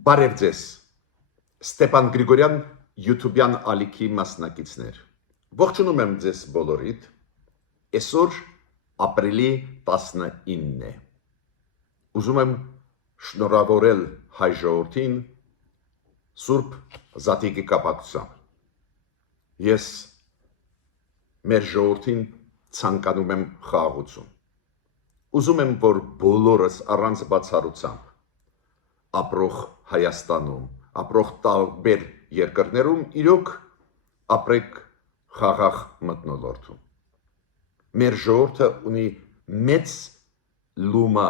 Բարև ձեզ, Ստեփան Գրիգորյան YouTube-յան ալիքի մասնակիցներ։ Ողջունում եմ ձեզ բոլորիդ։ Այսօր ապրիլի 19-ն է։ Ուզում եմ շնորհավորել հայ ժողովրդին Սուրբ Զատիկի կապակցությամբ։ Ես մեր ժողովրդին ցանկանում եմ խաղաղություն։ Ուզում եմ, որ բոլորս առանց բացառությամբ ապրող Հայաստանում, ապրող տարբեր երկրներում իրոք ապրեք խաղաղ մթնոլորտում։ Մեր ժողովուրդը ունի մեծ լումա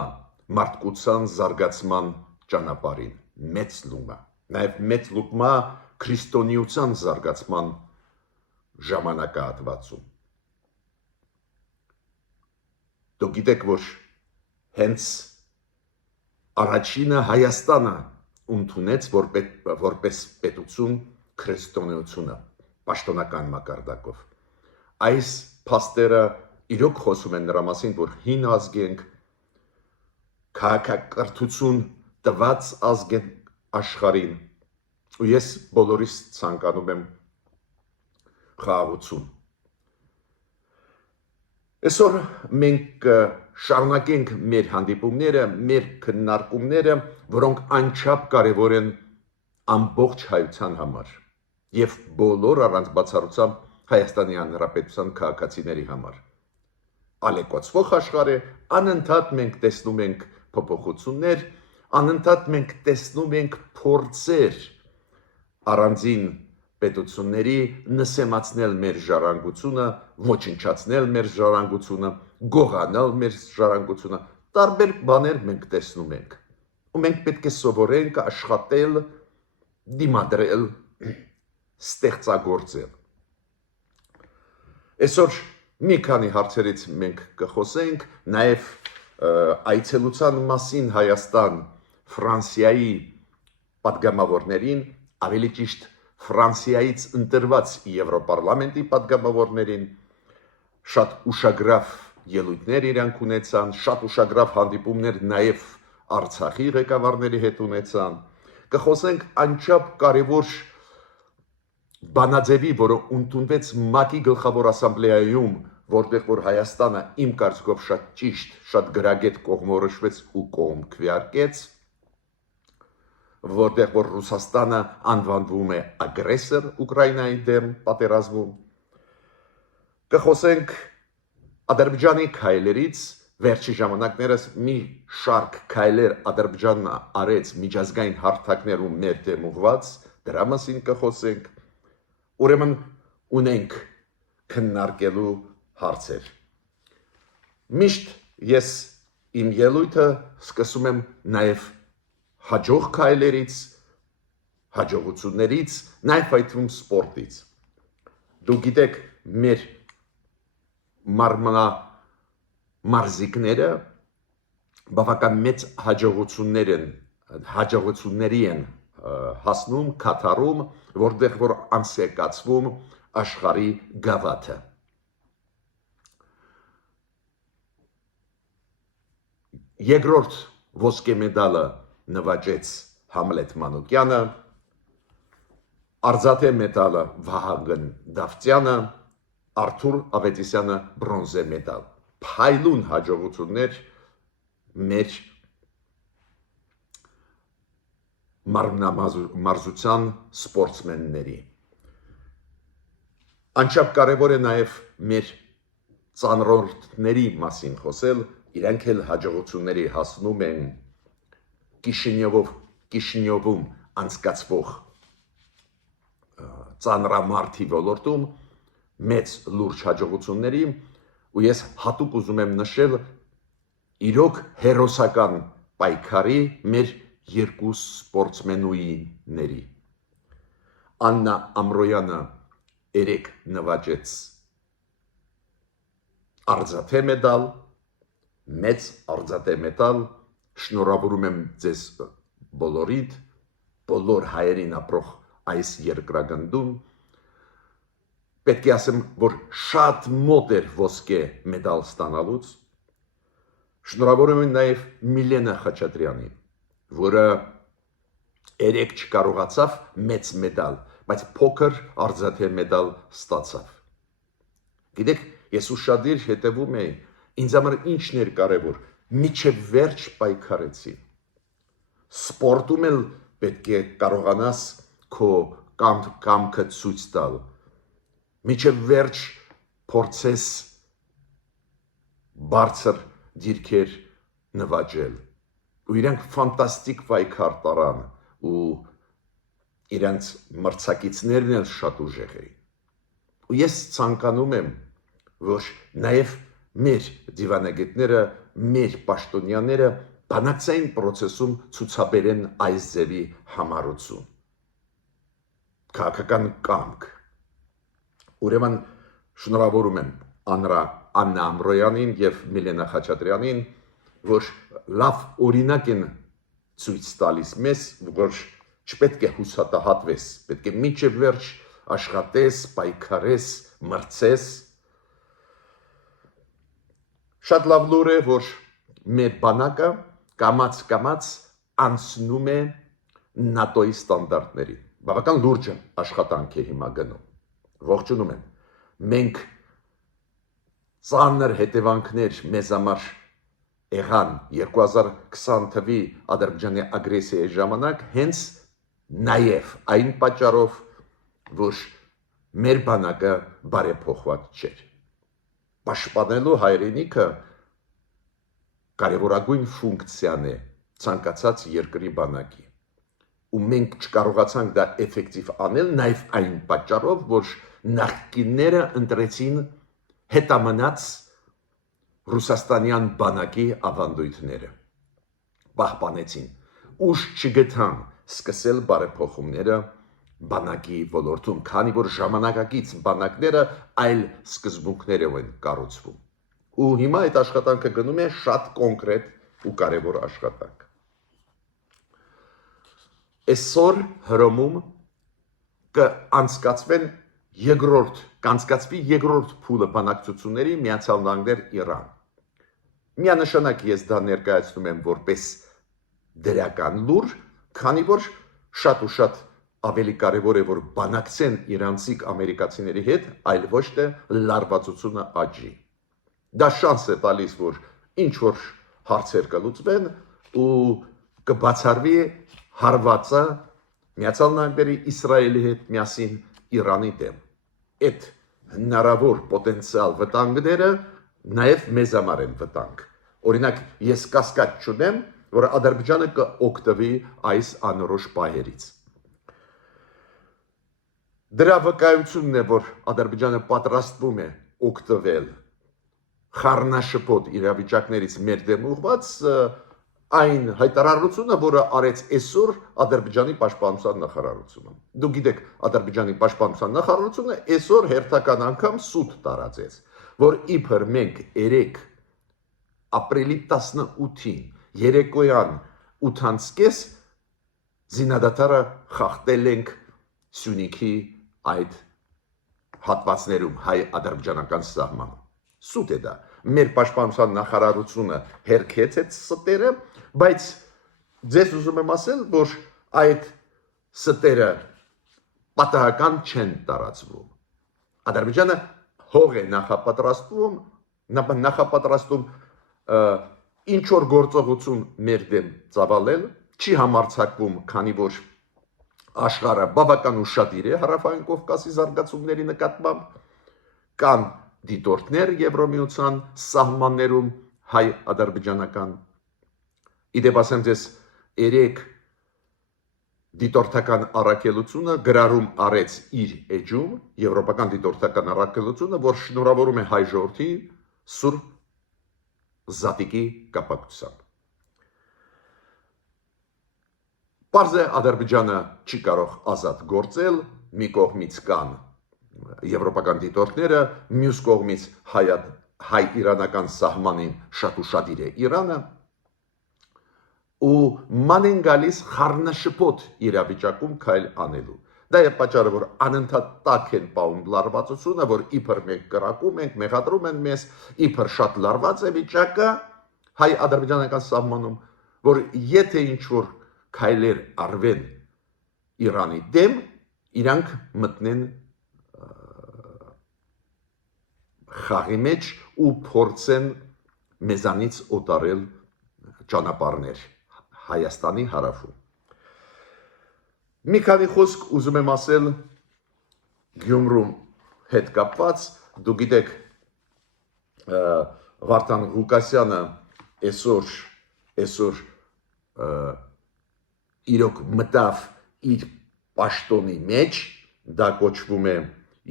մարդկության զարգացման ճանապարհին, մեծ լումա, նաև մեծ լումա քրիստոնեության զարգացման ժամանակահատվածում։ Դուք գիտեք, որ հենց առաջինը Հայաստանը ընդունեց որպես պետություն քրիստոնեությունը պաշտոնական մակարդակով։ Այս փաստերը իրոք խոսում են նրա մասին, որ հին ազգ ենք, քաղաքակրթություն տված ազգ են աշխարհին, ու ես բոլորիս ցանկանում եմ խաղաղություն։ Այսօր մենք շարունակենք մեր հանդիպումները, մեր քննարկումները, որոնք անչափ կարևոր են ամբողջ հայության համար եւ բոլոր առանց բացառությամբ Հայաստանի Հանրապետության քաղաքացիների համար։ Ալեկոծվող աշխարհը անընդհատ մենք տեսնում ենք փոփոխություններ, անընդհատ մենք տեսնում ենք փորձեր առանձին պետությունների նսեմացնել մեր ժառանգությունը, ոչնչացնել մեր ժառանգությունը, գողանալ մեր ժառանգությունը, տարբեր բաներ մենք տեսնում ենք։ Ու մենք պետք է սովորենք աշխատել, դիմադրել, ստեղծագործել։ Այսօր մի քանի հարցերից մենք կխոսենք, նաև այցելության մասին Հայաստան Ֆրանսիայի պատգամավորներին, ավելի ճիշտ Ֆրանսիայից ընտրված Եվրոպարլամենտի պատգամավորներին, շատ ուշագրավ ելույթներ իրանք ունեցան, շատ ուշագրավ հանդիպումներ նաև Արցախի ղեկավարների հետ ունեցան։ Կխոսենք անչափ կարևոր բանաձևի, որը ընդունվեց ՄԱԿ-ի գլխավոր ասամբլեայում, որտեղ որ Հայաստանը իմ կարծիքով շատ ճիշտ, շատ գրագետ կողմնորոշվեց ու կողմ քվեարկեց, որտեղ որ Ռուսաստանը անվանվում է ագրեսոր Ուկրաինայի դեմ պատերազմում։ Կխոսենք Ադրբեջանի քայլերից, վերջի ժամանակներս մի շարք քայլեր Ադրբեջանն արեց միջազգային հարթակներում մեր դեմ ուղղված, դրա մասին կխոսենք։ Ուրեմն ունենք քննարկելու հարցեր։ Միշտ ես իմ ելույթը սկսում եմ նաև հաջող քայլերից, հաջողություններից, նաև այդ թվում սպորտից։ Դուք գիտեք, մեր մարզիկները բավական մեծ հաջողությունների են հասնում Քաթարում, որտեղ որ անց է կացվում աշխարհի գավաթը։ Երկրորդ ոսկե մեդալը նվաճեց Համլետ Մանուկյանը, արծաթե մեդալը Վահագն Դավթյանը, Արթուր Ավետիսյանը բրոնզե մեդալ։ Փայլուն հաջողություններ մեր մարզության սպորտսմենների։ Անչափ կարևոր է նաև մեր ծանրորդների մասին խոսել, իրենք էլ հաջողությունների հասնում են Կիշինյովում անցկացվող ծանրամարտի ոլորտում մեծ լուրջ հաջողությունների, ու ես հատուկ ուզում եմ նշել իրոք հերոսական պայքարի մեր երկու սպորտսմենուհիների։ Աննա Ամրոյանը երեք նվաճեց արծաթե մեդալ, մեծ արծաթե մեդալ, շնորհավորում եմ ձեզ բոլորիդ, բոլոր հայերին ապրող այս երկրագնդում, պետք է ասեմ, որ շատ մոտ էր ոսկե մեդալ ստանալուց, շնորհավորում եմ նաև Միլենա Խաչատրյանին, որը Երեք չկարողացավ մեծ մեդալ, բայց փոքր արծաթե մեդալ ստացավ։ Գիտեք, ես ուշադիր հետևում էի, ինձ համար ինչն էր կարևոր, միջև վերջ պայքարեցի։ Սպորտում էլ պետք է կարողանաս քո կամքը ցույց տալ։ Միջև վերջ փորձես բարձր դիրքեր նվաճել։ Ու իրանք ֆանտաստիկ պայքար տարան ու իրանք մրցակիցներն էլ շատ ուժեղ էին։ Ու ես ցանկանում եմ, որ նաև մեր դիվանագետները, մեր պաշտոնյաները բանակցային process-ում ցուցաբերեն այս ձևի համառություն։ Քաղաքական կամք։ Ուրեմն շնորհավորում եմ Աննա Ամրոյանին եւ Միլենա Խաչատրյանին, որ լավ օրինակ են ցույց տալիս մեզ, որ չպետք է հուսահատվես, պետք է մինչև վերջ աշխատես, պայքարես, մրցես։ Շատ լավ լուր է, որ մեր բանակը կամաց անցնում է ՆԱՏՕ-ի ստանդարտների։ Բավական լուրջ աշխատանք է հիմա գնում։ Ողջունում եմ։ Մենք ծանր հետևանքներ մեզ համար եղան 2020 թվականի Ադրբեջանի ագրեսիայի ժամանակ հենց նաև այն պատճառով, որ մեր բանակը բարեփոխված չէր։ Պաշտպանելու հայրենիքը կարևորագույն ֆունկցիան է ցանկացած երկրի բանակի։ Ու մենք չկարողացանք դա էֆեկտիվ անել նաև այն պատճառով, որ նախկինները ընտրեցին հետամնաց ռուսաստանյան բանակի ավանդույթները, պահպանեցին, ուժ չգտան սկսել բարեփոխումները բանակի ոլորտում, քանի որ ժամանակակից բանակները այլ սկզբունքներով են կառուցվում։ Ու հիմա այդ աշխատանքը գնում է շատ կոնկրետ ու կարևոր աշխատանք։ Այսօր Հռոմում կանցկացվի երկրորդ փուլը բանակցությունների Միացյալ Նահանգներ Իրան։ Միանշանակ ես դա ներկայացնում եմ որպես դրական լուր, քանի որ շատ ու շատ ավելի կարևոր է որ բանակցեն իրանցիք ամերիկացիների հետ, այլ ոչ թե լարվածությունը աճի։ Դա շանս է տալիս, որ ինչ որ հարցեր կլուծվեն ու կբացառվի հարվածը Միացյալ Նահանգների Իսրայելի հետ միասին Իրանի դեմ։ Այդ հնարավոր պոտենցիալ վտանգները նաև մեզ համար են վտանգ։ Օրինակ, ես կասկած չունեմ, որ Ադրբեջանը կօգտվի այս անորոշ պահերից։ Դրա վկայությունն է, որ Ադրբեջանը պատրաստվում է օգտվել խառնաշփոթ իրավիճակներից մեր դեմ ուղղված այն հայտարարությունը, որը արեց այսօր Ադրբեջանի պաշտպանության նախարարությունը։ Դուք գիտեք, Ադրբեջանի պաշտպանության նախարարությունը այսօր հերթական անգամ սուտ տարածեց, որ իբր մենք 3 ապրիլի 18-ին երեկոյան 8:30 զինադատարը խախտել ենք Սյունիքի այդ հատվածներում հայ-ադրբեջանական սահմանում։ Սուտ է դա։ Մեր պաշտպանության նախարարությունը հերքեց այդ ստերը, բայց ձեզ ուզում եմ ասել, որ այդ ստերը պատահական չեն տարածվում։ Ադրբեջանը հող է նախապատրաստում ինչ որ գործողություն մեր դեմ ծավալել, չի համարձակվում, քանի որ աշխարհը բավական ուշադիր է Հարավային Կովկասի զարգացումների նկատմամբ, կան դիտորդներ Եվրոմիության սահմաններում հայ-ադրբեջանական։ Իդեպ ասեմ ձեզ, 3 դիտորդական առաքելությունը գրառում արեց իր էջում, եվրոպական դիտորդական առաքելությունը, որ շնորհավորում է հայ ժողովրդի սուրբ զատիկի կապակցությամբ։ Պարզ է Ադրբեջանը չի կարող ազատ գործել, մի կողմից կան եվրոպական դիտորդները, մյուս կողմից հայ-իրանական սահմանին շատ ուշադիր է Իրանը, ու ման են գալիս խառնաշփոթ իրավիճակում քայլ անելու։ Դա է պատճառը, որ անընդհատ տաք են պահում լարվածությունը, որ իբր մենք կրակում ենք, մեղադրում են մեզ, իբր շատ լարված է վիճակը հայ-ադրբեջանական սահմանում, որ եթե ինչ որ քայլեր արվեն Իրանի դեմ, իրանք մտնեն խաղի մեջ ու փորձեն մեզանից օտարել ճանապարհներ Հայաստանի հարավում։ Մի քանի խոսք ուզում եմ ասել Գյումրու հետ կապված, դու գիտեք Վարդան Ղուկասյանը այսօր իրոք մտավ իր պաշտոնի մեջ, դա կոչվում է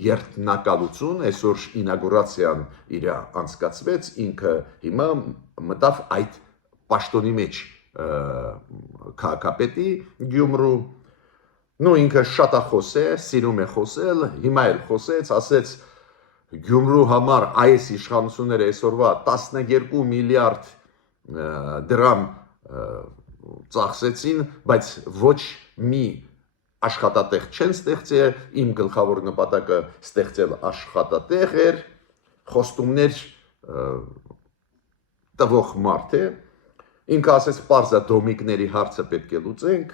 երթնակալություն, այսօր ինագուրացիան իր անցկացվեց, ինքը հիմա մտավ այդ պաշտոնի մեջ քաղաքապետի Գյումրու, ինքը շատ է խոսել, սիրում է խոսել, հիմա էլ խոսեց, ասեց Գյումրու համար այս իշխանությունները այսօրվա 12 միլիարդ դրամ ծախսեցին, բայց ոչ մի աշխատատեղ չեն ստեղծել, իմ գլխավոր նպատակը ստեղծել աշխատատեղ էր, խոստումներ տվող մարդ է, ինքը ասեց պարզա դոմիկների հարցը պետք է լուծենք,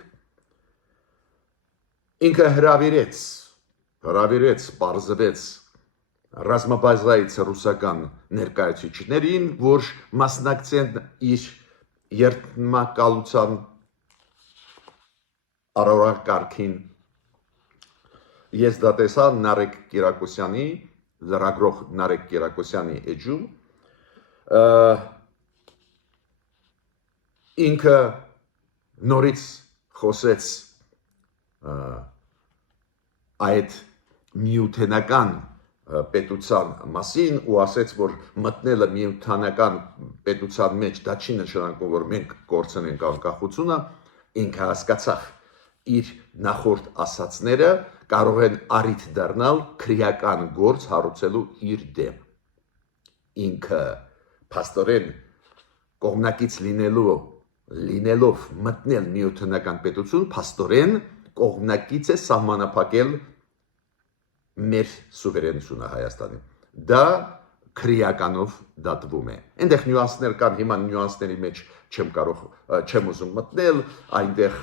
ինքը հրավիրեց, պարզվեց ռազմաբազայից ռուսական ներկայացուցիչներին, որ մասնակցեն իր երթնակալության արարակարգին։ Ես դա տեսա Նարեկ Կիրակոսյանի, լրագրող Նարեկ Կիրակոսյանի էջում, ինքը նորից խոսեց այդ միութենական պետության մասին ու ասեց, որ մտնելը միութենական պետության մեջ դա չի նշանակում, որ մենք կորցնենք անկախությունը, ինքը հասկացավ իր նախորդ ասացները կարող են առիթ դառնալ քրեական գործ հարուցելու իր դեմ։ Ինքը փաստորեն կողմնակից լինելով մտնել միութենական պետություն, փաստորեն կողմնակից է սահմանափակել մեր սուվերենությունը Հայաստանի։ Դա քրեականով դատվում է։ Այնտեղ նյուանսներ կան, հիմա նյուանսների մեջ չեմ ուզում մտնել, այնտեղ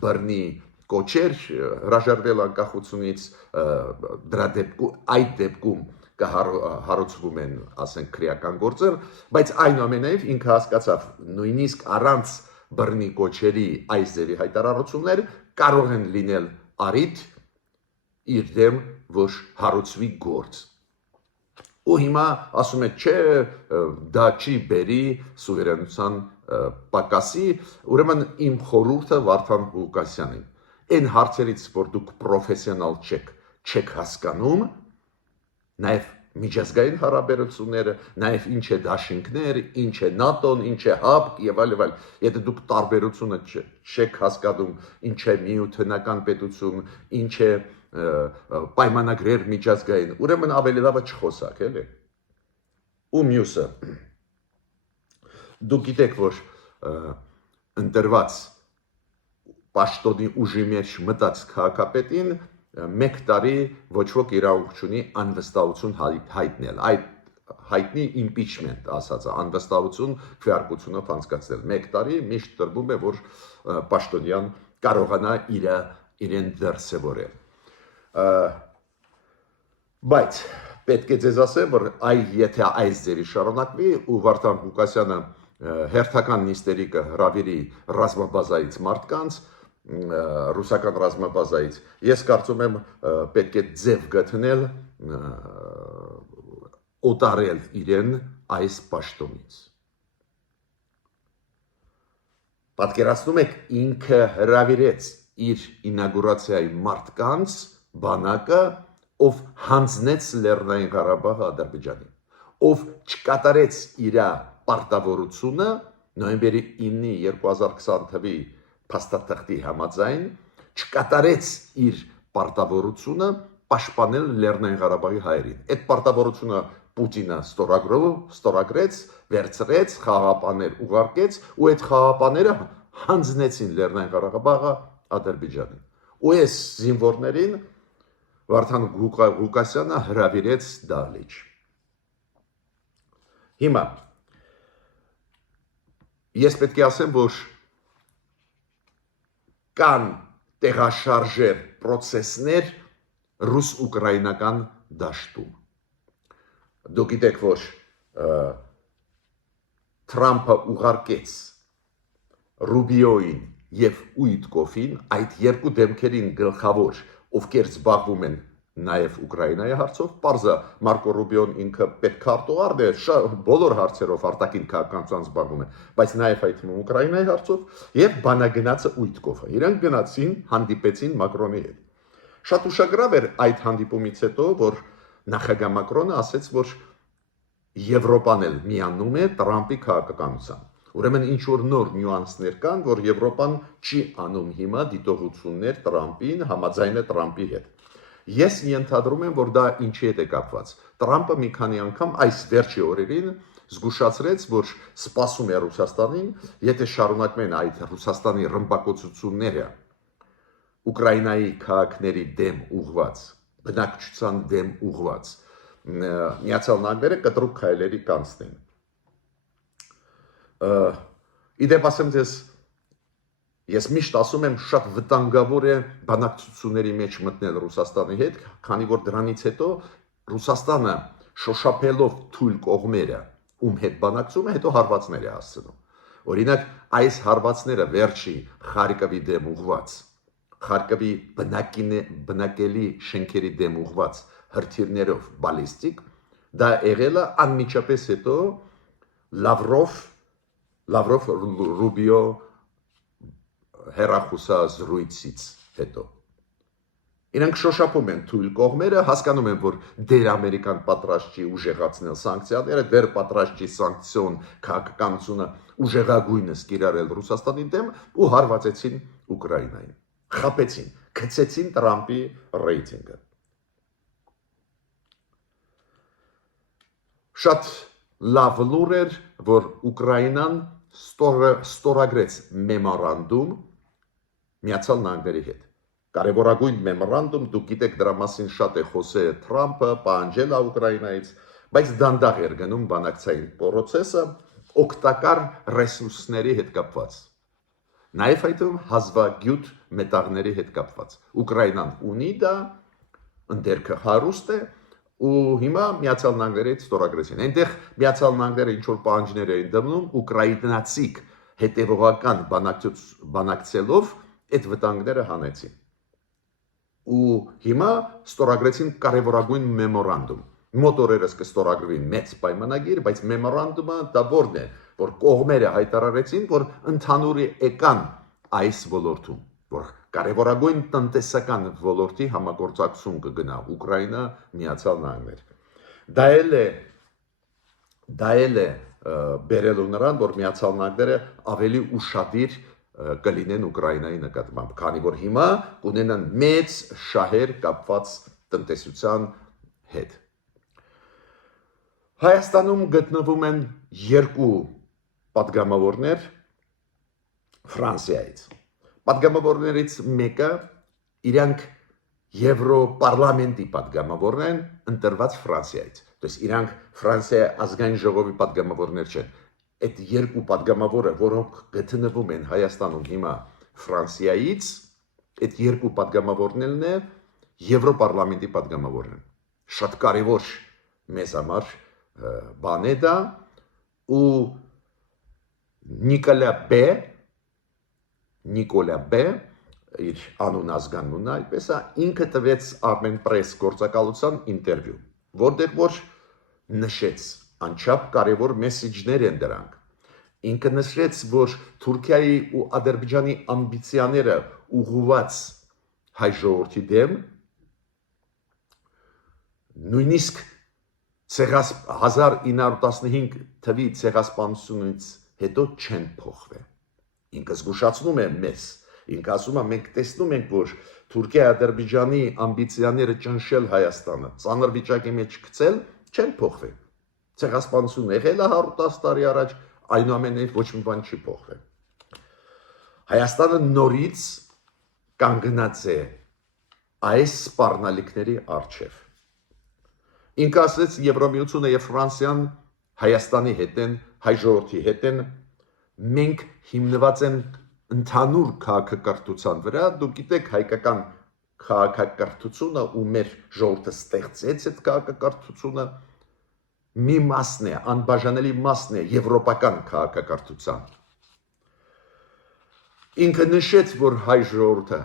բռնի կոչեր հրաժարվել անկախությունից, այդ դեպքում կհարուցվում են, ասենք, քրեական գործեր, բայց այնուամենայնիվ ինքը հասկացավ, նույնիսկ առանց բռնի կոչերի այս ձևի հայտարարություններ կարող են լինել առիթ իր դեմ, որ հարուցվի գործ։ Ու հիմա ասում է, չէ, դա չի բերի սուվերենության պակասի, ուրեմն իմ խորհուրդը Վարդան Ղուկասյանին, այն հարցերից, որ դուք պրոֆեսիոնալ չեք հասկանում, նաև միջազգային հարաբերությունները, նաև ինչ է դաշինքներ, ինչ է ՆԱՏՕ-ն, ինչ է ՀԱԲ եւ այլ, եթե դուք տարբերությունը չեք հասկանում, ինչ է միութենական պետություն, ինչ է պայմանագրեր միջազգային, ուրեմն ավելի լավ է չխոսակ, էլի։ Ու մյուսը, դուք գիտեք, որ ընտրված պաշտոնի ուժի մեջ մտած քաղաքապետին 1 տարի ոչ ոք իրավունք չունի անվստահություն հայտնել, այդ հայտնի impeachment ասածը, անվստահություն քվեարկությունով անցկացնել, 1 տարի միշտ տրվում է, որ պաշտոնյան կարողանա իրեն դրսևորել։ Բայց պետք է ձեզ ասեմ, որ եթե այս ձևի շարունակվի ու Վարդան Ղուկասյանը հերթական նիստերի կհրավիրի ռազմաբազայից մարդկանց, ռուսական ռազմաբազայից, ես կարծում եմ պետք է ձև գտնել օտարել իրեն այս պաշտոնից։ Պատկերացնում եք, ինքը հրավիրեց իր ինագուրացիայի մարդկանց բանակը, ով հանձնեց Լեռնային Ղարաբաղը Ադրբեջանին, ով չկատարեց իր պարտավորությունը նոյեմբերի 9-ի 2020 թվականի փաստաթղթի համաձայն, չկատարեց իր պարտավորությունը պաշտպանել Լեռնային Ղարաբաղի հայերին։ Այդ պարտավորությունը Պուտինը ստորագրեց, վերցրեց, խաղաղապահներ ուղարկեց ու այդ խաղաղապահները հանձնեցին Լեռնային Ղարաբաղը Ադրբեջանին։ Ու այս զինվորներին Վարդան Ղուկասյանը հրավիրեց դահլիճ։ Հիմա ես պետք է ասեմ, որ կան տեղաշարժեր process-ներ ռուս-ուկրաինական դաշտում։ Դուք գիտեք, որ Թրամփը ուղարկեց Ռուբիոին եւ Ուիտկոֆին այդ երկու դեմքերին գլխավոր, ովքեր զբաղվում են նաև Ուկրաինայի հարցով, պարզը Մարկո Ռուբիոն ինքը պետքարտուղարն է, բոլոր հարցերով արտաքին քաղաքականության զբաղվում է, բայց նաև այդ թվում Ուկրաինայի հարցով եւ բանագնացը Ուիտկոֆը։ Իրենք գնացին, հանդիպեցին Մակրոնի հետ։ Շատ ուշագրավ էր այդ հանդիպումից հետո, որ նախագահ Մակրոնը ասաց, որ Եվրոպան էլ միանում է Տրամփի քաղաքականության։ Ուրեմն ինչ որ նոր նյուանսներ կան, որ Եվրոպան չի անում հիմա դիտողություններ Տրամփին, համաձայն է Տրամփի հետ։ Ես ենթադրում եմ, որ դա ինչի հետ է կապված։ Տրամփը մի քանի անգամ այս վերջի օրերին զգուշացրեց, որ սպասում է Ռուսաստանին, եթե շարունակվեն այդ Ռուսաստանի ռմբակոծությունները Ուկրաինայի քաղաքների դեմ ուղված, բնակչության դեմ ուղված, Միացյալ Նահանգները կտրուկ քայլերի կանցնեն։ Իդեպ ասեմ ձեզ, ես միշտ ասում եմ, շատ վտանգավոր է բանակցությունների մեջ մտնել Ռուսաստանի հետ, քանի որ դրանից հետո Ռուսաստանը շոշափելով թույլ կողմերը, ում հետ բանակցում է, հետո հարվածներ է հասցնում։ Օրինակ, այս հարվածները վերջի Խարկովի դեմ ուղված, Խարկովի բնակելի շենքերի դեմ ուղված հրթիռներով բալիստիկ, դա եղել է անմիջապես հետո Լավրով Ռուբիո հեռախոսազրույցից հետո։ Իրանք շոշափում են թույլ կողմերը, հասկանում են, որ դեր Ամերիկան պատրաստ չի ուժեղացնել սանկցիաները, դեր պատրաստ չի սանկցիոն քաղաքականությունը ուժեղագույնս կիրառել Ռուսաստանի դեմ ու հարվածեցին Ուկրաինային։ Խաբեցին, գցեցին Տրամփի ռեյտինգը։ Շատ լավ լուր էր, որ Ուկրաինան ստորագրեց մեմորանդում Միացյալ Նահանգների հետ։ Կարևորագույն մեմորանդում, դուք գիտեք, դրա մասին շատ է խոսել Թրամփը, պահանջել է Ուկրաինայից, բայց դանդաղ էր գնում բանակցային process-ը օգտակար ռեսուրսների հետ կապված։ Նաև այդ հազվագյուտ մետաղների հետ կապված։ Ուկրաինան ունի դա, ընդերքը հարուստ է, ու հիմա Միացյալ Նահանգներից ստորագրեցին։ Այնտեղ Միացյալ Նահանգները ինչ որ պահանջներ էին դնում, ուկրաինացիք հետևողական բանակցելով այդ վտանգները հանեցին։ Ու հիմա ստորագրեցին կարևորագույն մեմորանդում։ Մոտ օրերս կստորագրվի մեծ պայմանագիր, բայց մեմորանդումը դա որն է, որ կողմերը հայտարարեցին, որ ընդհանուր եկան այս ոլորտում, որ կարևորագույն տնտեսական ոլորտի համագործակցություն կգնա Ուկրաինա, Միացյալ Նահանգներ։ Դա էլ է բերելու նրան, որ Միացյալ Նահանգները ավելի ուշադիր կլինեն Ուկրաինայի նկատմամբ, քանի որ հիմա կունենան մեծ շահեր կապված տնտեսության հետ։ Հայաստանում գտնվում են երկու պատգամավորներ Ֆրանսիայից։ Պատգամավորներից մեկը իրանք Եվրոպարլամենտի պատգամավորն են, ընտրված Ֆրանսիայից։ Դες իրանք Ֆրանսիայի ազգային ժողովի պատգամավորներ չեն։ Այդ երկու պատգամավորը, որոնք գտնվում են Հայաստանում հիմա Ֆրանսիայից, այդ երկու պատգամավորներն է Եվրոպարլամենտի պատգամավորն են։ Շատ կարևոր մեզ համար բան է դա, ու Նիկոլա Բ. իր անուն ազգանունը այդպես է, ինքը տվեց Armenpress գործակալության ինտերվյու, որտեղ որ նշեց անչափ կարևոր մեսեջներ են դրանք։ Ինքը նշեց, որ Թուրքիայի ու Ադրբեջանի ամբիցիաները ուղղված հայ ժողովրդի դեմ նույնիսկ 1915 թվի ցեղասպանությունից հետո չեն փոխվել։ Ինքը զգուշացնում է մեզ, ինքը ասում է, մենք տեսնում ենք, որ Թուրքիայի Ադրբեջանի ամբիցիաները ճնշել Հայաստանը, ծանր վիճակի մեջ գցել, չեն փոխվել։ Ցեղասպանությունը եղել է 110 տարի առաջ, այնուամենայնիվ ոչ մի բան չի փոխվել։ Հայաստանը նորից կանգնած է այս սպառնալիքների առջև։ Ինքը ասեց, Եվրամիությունը եւ Ֆրանսիան Հայաստանի հետ են, հայ ժողովրդի հետ են, մենք հիմնված ենք ընդհանուր քաղաքակրթության վրա, դուք գիտեք հայկական քաղաքակրթությունը ու մեր ժողովուրդը ստեղծեց այդ քաղաքակրթությունը մի մասն է, անբաժանելի մասն է եվրոպական քաղաքակրթության։ Ինքը նշեց, որ հայ ժողովուրդը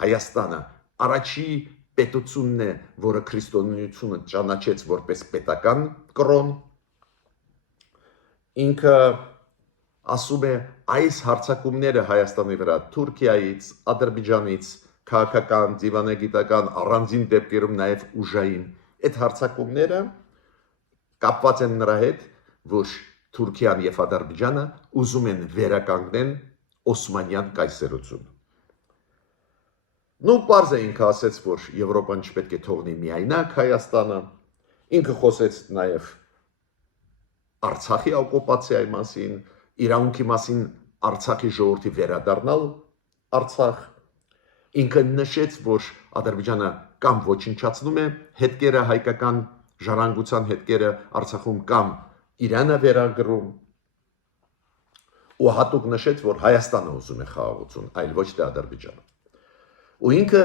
Հայաստանը առաջի պետությունն է, որը քրիստոնեությունը ճանաչեց որպես պետական կրոն։ Ինքը ասում է այս հարձակումները Հայաստանի վրա Թուրքիայից, Ադրբեջանից, քաղաքական, դիվանագիտական, առանձին դեպքերում նաև ուժային, այդ հարձակումները կապված են նրա հետ, որ Թուրքիան եւ Ադրբեջանը ուզում են վերականգնեն Օսմանյան կայսրություն։ Նու պարզ է ինքը ասեց, որ Եվրոպան չպետք է թողնի միայնակ Հայաստանը, ինքը խոսեց նաև Արցախի օկուպացիայի մասին, իրավունքի մասին Արցախի ժողովրդի վերադառնալ Արցախ, ինքը նշեց, որ Ադրբեջանը կամ ոչնչացնում է հետքերը հայկական ժառանգության հետքերը Արցախում կամ Իրանը վերագրում ու հատուկ նշեց, որ Հայաստանը ուզում է խաղաղություն, այլ ոչ թե Ադրբեջանը։ Ու ինքը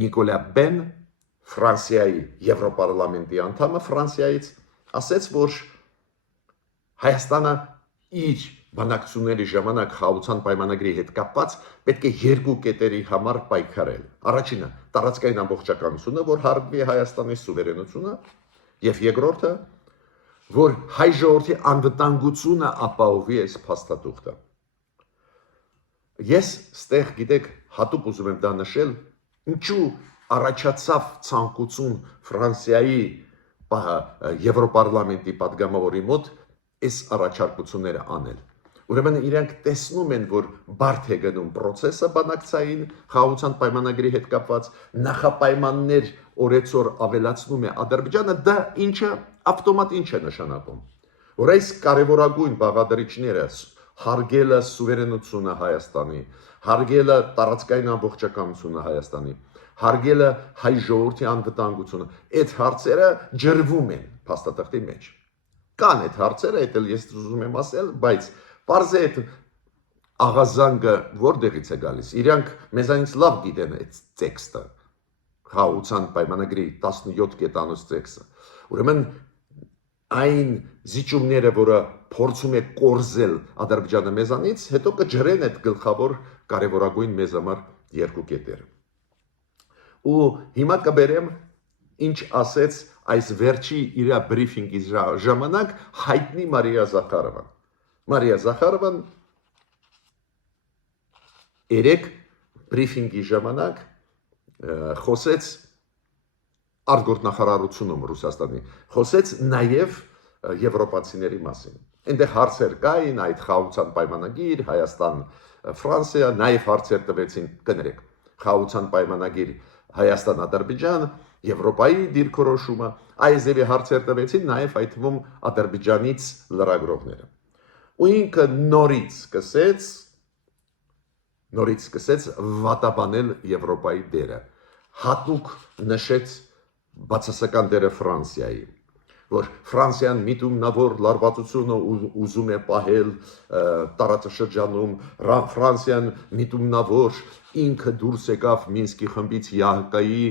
Նիկոլա Բեն, Ֆրանսիայի Եվրոպարլամենտի անդամը Ֆրանսիայից, ասեց, որ Հայաստանը իր բանակցությունների ժամանակ խաղաղության պայմանագրի հետ կապված պետք է երկու կետերի համար պայքարել։ Առաջինը տարածքային ամբողջականությունը, որ հարգվի Հայաստանի սուվերենությունը, եւ երկրորդը, որ հայ ժողովրդի անվտանգությունը ապահովի այս փաստաթուղթը։ Ես ստեղ գիտեք հատուկ ուզում եմ դա նշել, ինչու առաջացավ ցանկություն Ֆրանսիայի Եվրոպարլամենտի падգամավորի մոտ այս առաջարկությունները անել։ Ուրեմն իրանք տեսնում են, որ բարդ է գնում process-ը բանակցային խաղաղության պայմանագրի հետ կապված, նախապայմաններ օրեցօր ավելացնում է Ադրբեջանը, դա ինչը ավտոմատ ինչ է նշանակում, որ այս կարևորագույն բաղադրիչները հարգելը սուվերենությունը Հայաստանի, հարգելը տարածքային ամբողջականությունը Հայաստանի, հարգելը հայ ժողովրդի անվտանգությունը, այդ հարցերը ջրվում են փաստաթղթի մեջ։ Կան այդ հարցերը, այդ էլ ես ուզում եմ ասել, բայց պարզ է այդ աղազանգը որտեղից է գալիս։ Իրանք մեզանից լավ գիտեն այդ տեքստը, խաղաղության պայմանագրի 17 կետանոց տեքստը։ Ուրեմն այն զիջումները, որը փորձում է կորզել Ադրբեջանը մեզանից, հետո կջրեն այդ գլխավոր կարևորագույն մեզ համար երկու կետերը։ Ու հիմա կբերեմ ինչ ասեց այս վերջի իր բրիֆինգի ժամանակ հայտնի Մարիա Զախարովան։ Մարիա Զախարովան երեք բրիֆինգի ժամանակ խոսեց արտգործնախարարությունում Ռուսաստանի, խոսեց նաև եվրոպացիների մասին։ Այնտեղ հարցեր կային, այդ խաղաղության պայմանագիր, Հայաստան, Ֆրանսիա, նաև հարցեր տվեցին, կներեք, խաղաղության պայմանագիր Հայաստան, Ադրբեջան, Եվրոպայի դիրքորոշումը, այս ձևի հարցեր տվեցին նաև այդ թվում Ադրբեջանից լրագրողները։ Ու ինքը նորից սկսեց վատաբանել Եվրոպայի դերը, հատուկ նշեց բացասական դերը Ֆրանսիայի, որ Ֆրանսիան միտումնավոր լարվածությունը ուզում է պահել տարածաշրջանում, Ֆրանսիան միտումնավոր ինքը դուրս եկավ Մինսկի խմբից ԵԱՀԿ-ի,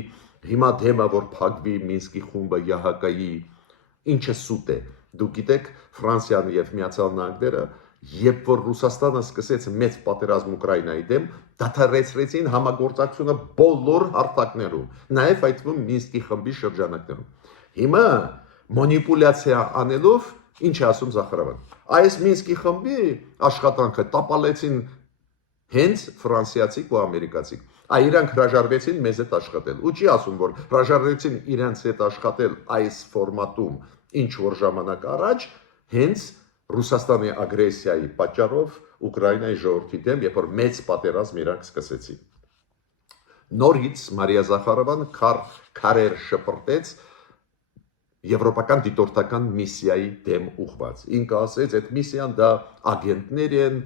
հիմա դեմը որ փակվի Մինսկի խումբը ԵԱՀԿ-ի, ինչը սուտ է։ Դուք գիտեք, Ֆրանսիան եւ Միացյալ Նահանգները, երբ որ Ռուսաստանը սկսեց մեծ պատերազմ Ուկրաինայի դեմ, դադարեցրեցին համագործակցությունը բոլոր հարթակներում, նաև այդ թվում Մինսկի խմբի շրջանակներում։ Հիմա մանիպուլյացիա անելով, ինչ է ասում Զախարովան, այս Մինսկի խմբի աշխատանքը տապալեցին հենց ֆրանսիացիք ու ամերիկացիք։ Իրանք հրաժարվեցին մեզ հետ աշխատել։ Ու չի ասում, որ հրաժարվեցին իրենց հետ աշխատել այս ֆորմատում ինչ որ ժամանակ առաջ, հենց Ռուսաստանի ագրեսիայի պատճառով Ուկրաինայի ժողովրդի դեմ, երբ որ մեծ պատերազմ իրանք սկսեցին։ Նորից Մարիա Զախարովան քարեր շպրտեց եվրոպական դիտորդական միսիայի դեմ ուղղված։ Ինքը ասեց, այդ միսիան դա ագենտներ են,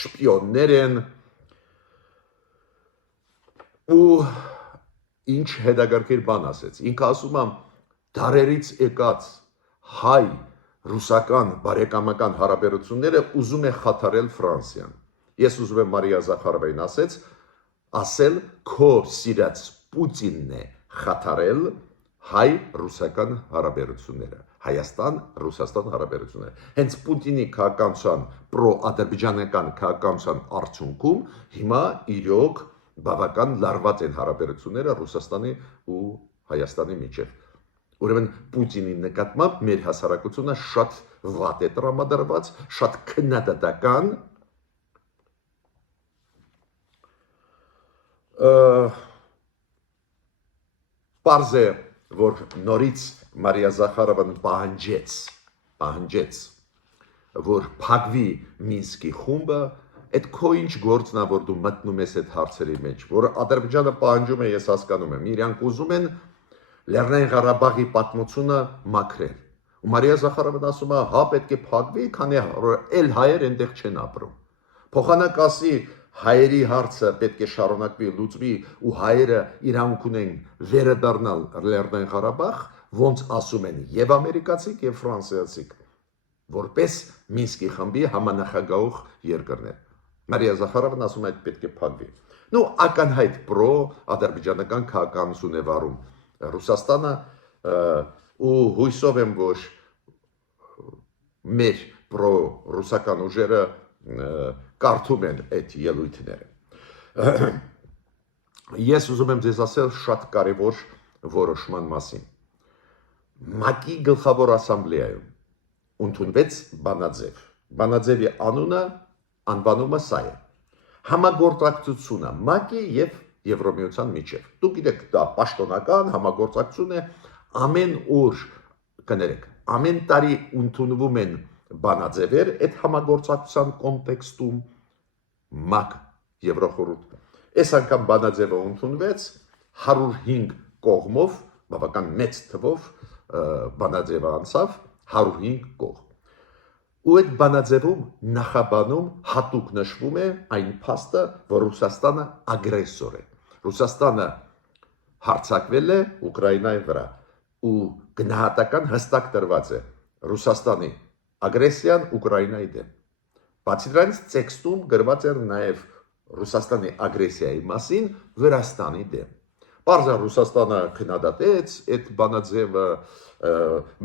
շպիոններ են, ու ինչ հետաքրքիր բան ասեց։ Ինքը ասում է, դարերից եկած հայ ռուսական բարեկամական հարաբերությունները ուզում է խաթարել Ֆրանսիան։ Ես ուզում եմ Մարիա Զախարովին ասել քո սիրած Պուտինն է խաթարել հայ-ռուսական հարաբերությունները, Հայաստան-Ռուսաստան հարաբերությունները։ Հենց Պուտինի քաղաքականության պրո-ադրբեջանական քաղաքականության արդյունքում հիմա իրոք բավական լարված են հարաբերությունները Ռուսաստանի ու Հայաստանի միջև։ Ուրեմն Պուտինի նկատմամբ մեր հասարակությունը շատ վատ է տրամադրված, շատ քննադատական Պարզ է, որ նորից Մարիա Զախարովն պահանջեց, որ փակվի Մինսկի խումբը, այդ քո ինչ գործն է, որ դու մտնում ես այդ հարցերի մեջ, որ Ադրբեջանը պահանջում է, ես հասկանում եմ, իրանք ուզում են Լեռնային Ղարաբաղի պատմությունը մաքրել։ Ու Մարիա Զախարովն ասում է, հա պետք է փակվի, քանի էլ հայեր այնտեղ չեն ապրում։ Փոխանակ ասի հայերի հարցը պետք է շարունակվի լուծվի ու հայերը իրանք ունեն վերադառնալ Լեռնային Ղարաբաղ, ոնց ասում են եւ ամերիկացիք եւ ֆրանսիացիք, որպես Մինսկի խմբի համանախագահող երկրներ։ Մարիա Զախարովն ասում է, այդ պետք է փակվի։ Նու ակնհայտ պրո-ադրբեջանական քաղաքականություն է վարում Ռուսաստանը ու հույսով եմ, որ մեր պրո-ռուսական ուժերը կարդում են այդ ելույթները։ Ես ուզում եմ ձեզ ասել շատ կարևոր որոշման մասին։ ՄԱԿ-ի գլխավոր ասամբլեայում ընդունվեց բանաձև։ Բանաձևի անվանումը սա է. համագործակցությունը ՄԱԿ-ի եւ Եվրոմիության միջև։ Դուք գիտեք, դա պաշտոնական համագործակցություն է, ամեն օր կներեք, ամեն տարի ընդունվում են բանաձևեր այդ համագործակցության կոնտեքստում ՄԱԿ Եվրոխորհուրդ։ Այս անգամ բանաձևը ընդունվեց 105 կողմով, բավական մեծ թվով բանաձևը անցավ 105 կողմ։ Ու այդ բանաձևում նախաբանում հատուկ նշվում է այն փաստը, որ Ռուսաստանը ագրեսոր է։ Ռուսաստանը հարձակվել է Ուկրաինայի վրա ու գնահատական հստակ տրված է Ռուսաստանի ագրեսիան Ուկրաինայի դեմ։ Բացի դրանից տեքստում գրված էր նաև Ռուսաստանի ագրեսիայի մասին Վրաստանի դեմ։ Պարզա Ռուսաստանը քննադատեց այդ բանաձևը,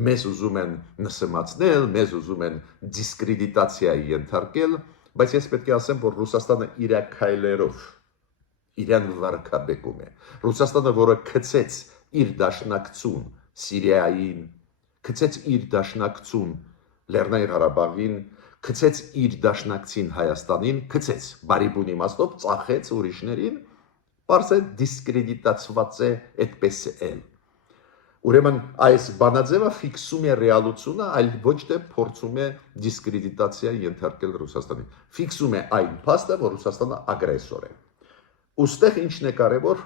մեզ ուզում են նսեմացնել, մեզ ուզում են դիսկրեդիտացիայի ենթարկել, բայց ես պետք է ասեմ, որ Ռուսաստանը իր քայլերով իրան վարկաբեկում է։ Ռուսաստանը, որը գցեց իր դաշնակցություն Սիրիային, գցեց իր դաշնակցություն Լեռնային Ղարաբաղին, գցեց իր դաշնակցին Հայաստանին, գցեց բարիբուն իմաստով, ծախեց ուրիշներին, պարզ է դիսկրեդիտացված է այդպես էլ։ Ուրեմն այս բանաձևը ֆիքսում է ռեալությունը, այլ ոչ թե փորձում է դիսկրեդիտացիա ենթարկել Ռուսաստանին։ Ֆիքսում է այն փաստը, որ Ռուսաստանը ագրեսոր է։ Ոստեղ ինչն է կարևոր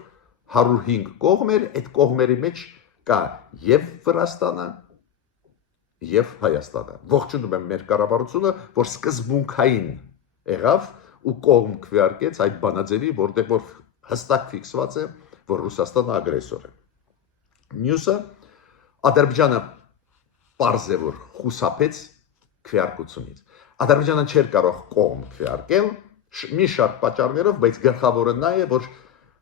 105 կողմեր, այդ կողմերի մեջ կա եւ Վրաստանը, եւ Հայաստանը։ Ողջունում եմ մեր կառավարությունը, որ սկզբունքային եղավ ու կողմ քվեարկեց այդ բանաձևի, որտեղ որ հստակ ֆիքսված է, որ Ռուսաստանը ագրեսոր է։ Մյուսը Ադրբեջանը պարզ է, որ խուսափեց քվեարկությունից։ Ադրբեջանը չէր կարող կողմ քվեարկել մի շարք պատճառներով, բայց գլխավորը նա է, որ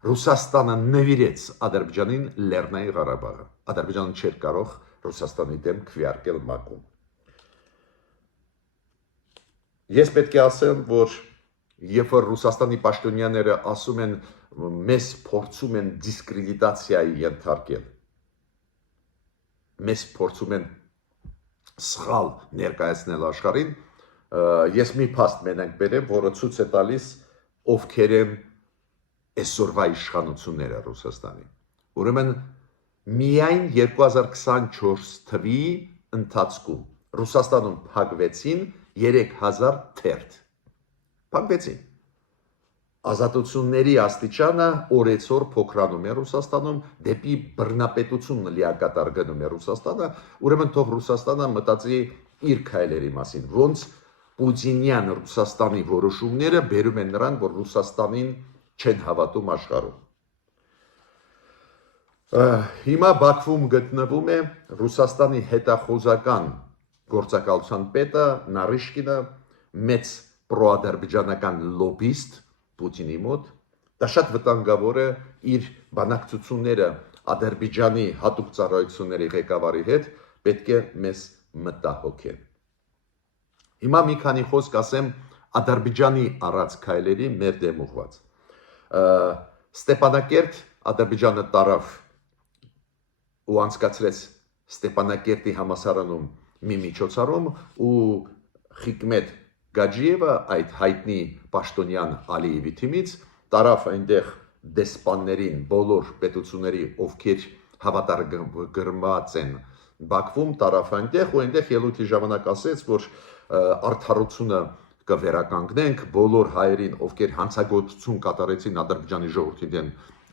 Ռուսաստանը նվիրեց Ադրբեջանին Լեռնային Ղարաբաղը։ Ադրբեջանը չէր կարող Ռուսաստանի դեմ քվեարկել ՄԱԿ-ում։ Ես պետք է ասեմ, որ երբ որ Ռուսաստանի պաշտոնյաները ասում են, մեզ փորձում են դիսկրեդիտացիայի ենթարկել, մեզ փորձում են սխալ ներկայացնել աշխարհին, ես մի փաստ մենակ բերեմ, որը ցույց է տալիս ովքեր են այսօրվա իշխանությունները Ռուսաստանի։ Ուրեմն միայն 2024 թվականի ընթացքում Ռուսաստանում փակվեցին 3000 թերթ։ Փակվեցին։ Ազատությունների աստիճանը օրեցօր փոքրանում է Ռուսաստանում, դեպի բռնապետություն լիակատար գնում է Ռուսաստանը, ուրեմն թող Ռուսաստանը մտածի իր քայլերի մասին, ոնց Պուտինյան Ռուսաստանի որոշումները բերում են նրան, որ Ռուսաստանին չեն հավատում աշխարհում։ Հիմա Բաքվում գտնվում է Ռուսաստանի հետախուզական գործակալության պետը Նարիշկինը մեծ պրոադրբեջանական լոբիստ Պուտինի մոտ, դա շատ վտանգավոր է իր բանակցությունները Ադրբեջանի հատուկ ծառայությունների ղեկավարի հետ պետք է մեզ մտահոգեն։ Հիմա մի քանի խոսք ասեմ Ադրբեջանի առած քայլերի մեր դեմ ուղված։ Ստեփանակերտ Ադրբեջանը տարավ ու անցկացրեց Ստեփանակերտի համալսարանում մի միջոցառում ու Խիկմետ Գաջիևը այդ հայտնի պաշտոնյան Ալիևի թիմից տարավ այնտեղ դեսպաններին բոլոր պետությունների ովքեր հավատարմագրված են Բաքվում տարավ այնտեղ ու այնտեղ ելույթի ժամանակ ասեց որ արդարությունը կվերականգնենք բոլոր հայերին ովքեր հանցագործություն կատարեցին Ադրբեջանի ժողովրդի դեմ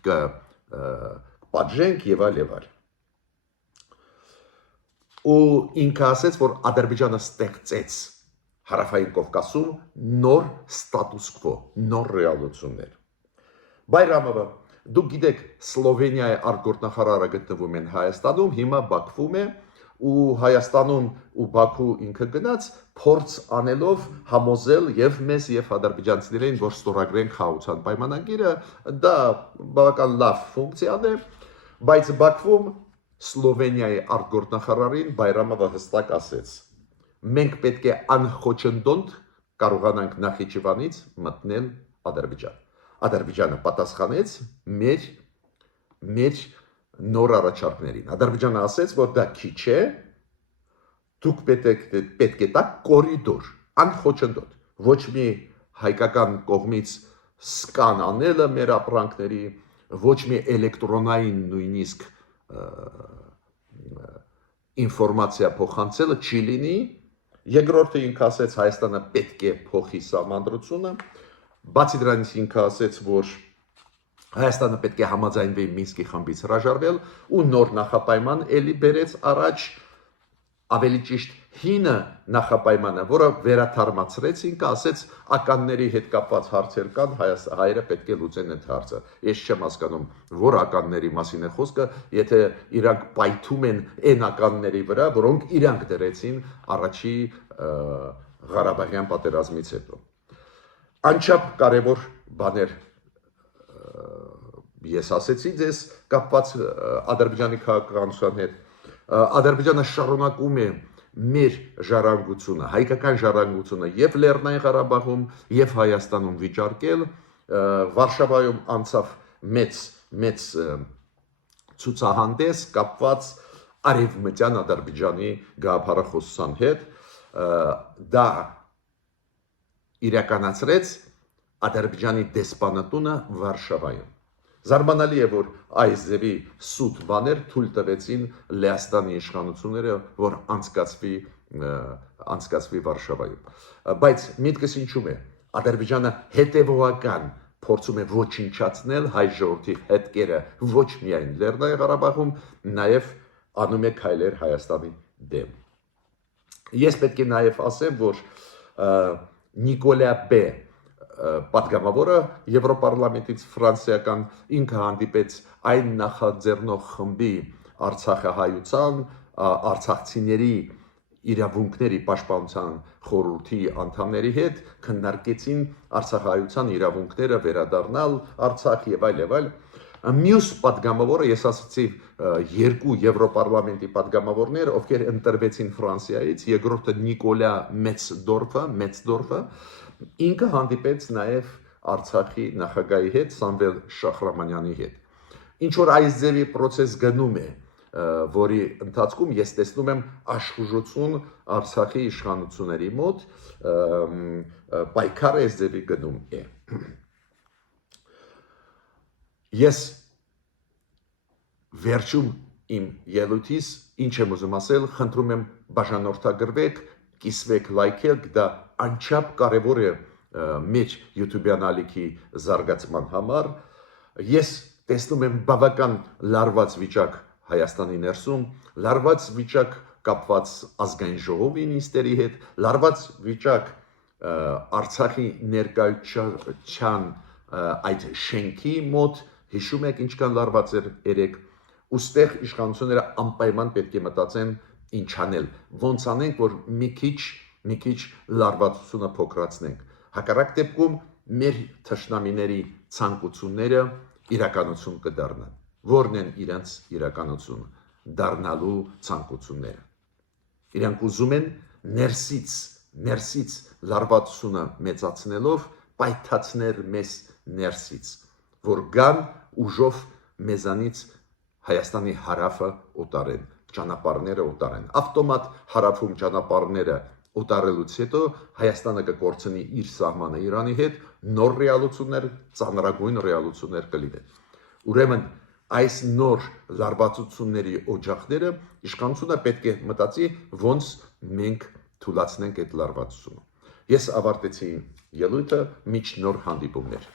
կպատժենք եւ այլ ու ինքը ասեց որ Ադրբեջանը ստեղծեց Հարավային Կովկասում նոր ստատուս քվո, նոր ռեալություններ։ Բայրամովը, դուք գիտեք, Սլովենիայի արտգործնախարարը գտնվում են Հայաստանում, հիմա Բաքվում է ու Հայաստանում ու Բաքու ինքը գնաց փորձ անելով համոզել եւ մեզ եւ ադրբեջանցիներին, որ ստորագրեն խաղաղության պայմանագիրը, դա բավական լավ ֆունկցիան է, բայց Բաքվում Սլովենիայի արտգործնախարարին Բայրամովը հստակ ասեց. մենք պետք է անխոչնդոտ կարողանանք Նախիջևանից մտնել Ադրբեջան։ Ադրբեջանը պատասխանեց մեր նոր առաջարկներին։ Ադրբեջանը ասեց, որ դա քիչ է, դուք պետք է տաք կորիդոր, անխոչնդոտ, ոչ մի հայկական կողմից սկան անելը մեր ապրանքների, ոչ մի էլեկտրոնային նույնիսկ ինֆորմացիա փոխանցելը չի լինի։ Երկրորդը ինքը ասեց Հայաստանը պետք է փոխի սահմանադրությունը, բացի դրանից ինքը ասեց, որ Հայաստանը պետք է համաձայնվի Մինսկի խմբից հրաժարվել ու նոր նախապայման էլի բերեց առաջ ավելի ճիշտ հինը նախապայմանը, որը վերաթարմացրեց, ինքը ասեց ականների հետ կապված հարցեր կան, հայերը պետք է լուծեն այդ հարցը։ Ես չեմ հասկանում, որ ականների մասին է խոսքը, եթե իրանք պայթում են այն ականների վրա, որոնք իրանք դրեցին առաջի Ղարաբաղյան պատերազմից հետո։ Անչափ կարևոր բաներ ես ասեցի ձեզ կապված Ադրբեջանի քաղաքականության հետ։ Ադրբեջանը շարունակում է մեր ժառանգությունը, հայկական ժառանգությունը եւ Լեռնային Ղարաբաղում եւ Հայաստանում վիճարկել, Վարշավայում անցավ մեծ ցուցահանդես կապված արևմտյան Ադրբեջանի գաղափարախոսության հետ, դա իրականացրեց Ադրբեջանի դեսպանատունը Վարշավայում։ Զարմանալի է, որ այս ձևի սուտ բաներ թույլ տվեցին Լեհաստանի իշխանությունները, որ անցկացվի Վարշավայում։ Բայց միտքս ինչու՞մ է։ Ադրբեջանը հետևողական փորձում է ոչնչացնել հայ ժողովրդի հետքերը ոչ միայն Լեռնային Ղարաբաղում, նաև անում է քայլեր Հայաստանի դեմ։ Ես պետք է նաև ասեմ, որ Նիկոլա Բ. պատգամավորը Եվրոպարլամենտից ֆրանսիական ինքը հանդիպեց այն նախաձեռնող խմբի Արցախահայության, արցախցիների իրավունքների պաշտպանության խորհրդի անդամների հետ քննարկեցին Արցախահայության իրավունքները վերադառնալ Արցախ եւ այլ։ Մյուս պատգամավորը ես ասացի երկու Եվրոպարլամենտի պատգամավորներ, ովքեր ընտրվեցին Ֆրանսիայից, երկրորդը Նիկոլա Մեծդորֆը, ինքը հանդիպեց նաև Արցախի նախագահի հետ, Սամվել Շախրամանյանի հետ։ Ինչ որ այս ձևի process գնում է, որի ընթացքում ես տեսնում եմ աշխուժություն Արցախի իշխանությունների մոտ, պայքարը այս ձևի գնում է։ Ես վերջում իմ ելույթիս ինչ եմ ուզում ասել, խնդրում եմ բաժանորդագրվեք, կիսվեք, լայքեք, դա անչափ կարևոր է մեր YouTube-յան ալիքի զարգացման համար։ Ես տեսնում եմ բավական լարված վիճակ Հայաստանի ներսում, լարված վիճակ կապված ազգային ժողովի նիստերի հետ, լարված վիճակ Արցախի ներկայության այդ շենքի մոտ, հիշում եք ինչքան լարված էր երեք, ուստեղ իշխանությունները անպայման պետք է մտածեն ինչ անել, ոնց անենք, որ մի քիչ լարվածությունը փոքրացնենք։ Հակառակ դեպքում մեր թշնամիների ցանկությունները իրականություն կդառնան։ Որն են իրենց իրականություն դառնալու ցանկությունները։ Իրանք ուզում են ներսից լարվածությունը մեծացնելով պայթացնել մեզ ներսից, որ գան ուժով մեզանից Հայաստանի հարավը օտարեն, ճանապարհները օտարեն։ Ավտոմատ հարավում ճանապարհները օտարելուց հետո Հայաստանը կկորցնի իր սահմանը Իրանի հետ, նոր ռեալություններ, ծանրագույն ռեալություններ կլինեն։ Ուրեմն այս նոր լարվածությունների օջախները իշխանությունը պետք է մտածի, ոնց մենք թույլատնենք այդ լարվածությունը։ Ես ավարտեցի ելույթը, մինչ նոր հանդիպումներ։